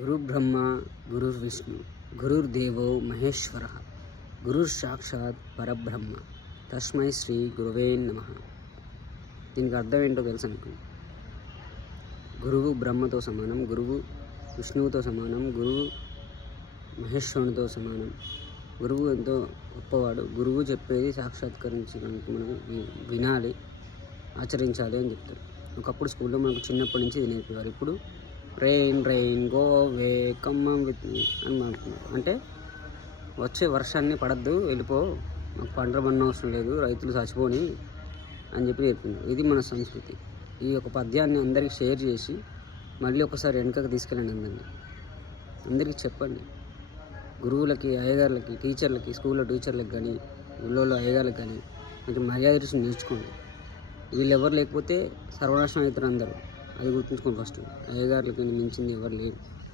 గురుబ్రహ్మ గురుర్విష్ణు గురుర్దేవో మహేశ్వర గురుర్ సాక్షాత్ పరబ్రహ్మ తస్మై శ్రీ గురువే నమః. దీనికి అర్థం ఏంటో తెలుసు అనుకో. గురువు బ్రహ్మతో సమానం, గురువు విష్ణువుతో సమానం, గురువు మహేశ్వరునితో సమానం. గురువు ఎంతో గొప్పవాడు. గురువు చెప్పేది సాక్షాత్కరించి మనం వినాలి, ఆచరించాలి అని చెప్తారు. ఒకప్పుడు స్కూల్లో మనకు చిన్నప్పటి నుంచి ఇది నేర్పేవారు. ఇప్పుడు rain rain go away come on with me అని అంటున్నారు. అంటే వచ్చే వర్షాన్ని పడద్దు, వెళ్ళిపో, మాకు పంటలు పడిన అవసరం లేదు, రైతులు చచ్చిపోని అని చెప్పి నేర్పింది. ఇది మన సంస్కృతి. ఈ యొక్క పద్యాన్ని అందరికీ షేర్ చేసి మళ్ళీ ఒకసారి వెనకకి తీసుకెళ్ళండి. అందరికీ చెప్పండి. గురువులకి, అయ్యగారులకి, టీచర్లకి, స్కూల్లో టీచర్లకు కానీ, ఊళ్ళో అయ్యగారులకు కానీ కొంచెం మర్యాద ఇచ్చి నేర్చుకోండి. వీళ్ళు ఎవరు లేకపోతే సర్వనాశనం అవుతారు అందరూ. అది గుర్తుంచుకోండి. ఫస్ట్ అయ్యగారులకి మించింది ఎవరు లేరు.